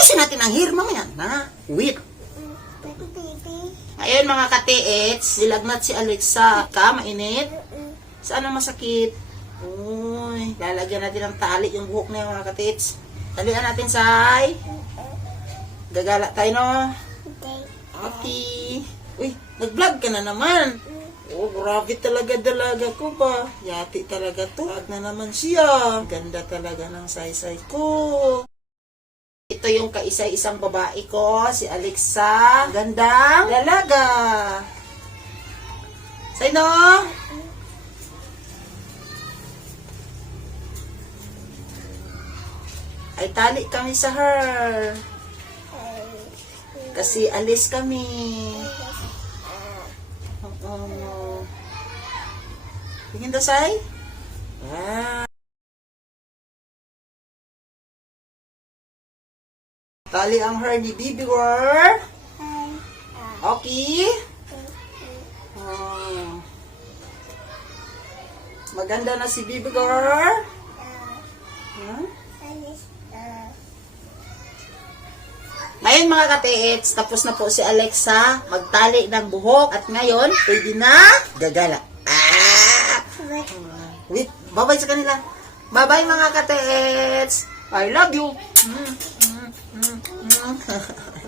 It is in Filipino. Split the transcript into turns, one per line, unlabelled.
Ayusin natin ang hair mamaya na. Wait. Ayun mga katiits, nilagnat si Alexa. Ka, mainit? Saan ang masakit? Uy, lalagyan natin ng tali yung buhok na yung mga katiits. Talian natin, Say. Gagala tayo, no? Okay. Uy, nag-vlog ka na naman. Oh, grabe talaga dalaga ko ba? Yati talaga to. Vlog na naman siya. Ganda talaga ng saysay ko. Ito yung kaisa-isang babae ko, si Alexa. Gandang dalaga. Sino? Ay tali kami sa her. Kasi alis kami. Oo. Tingin daw, Sai? Tali ang hair ni Bibi War. Okay. Oh. Maganda na si Bibi War. Huh? Ngayon mga katiits, tapos na po si Alexa magtali ng buhok at ngayon, pwede na gagala. Ah! Wait, babay sa kanila. Bye-bye mga katiits. I love you. Mm, mm, mm, mm.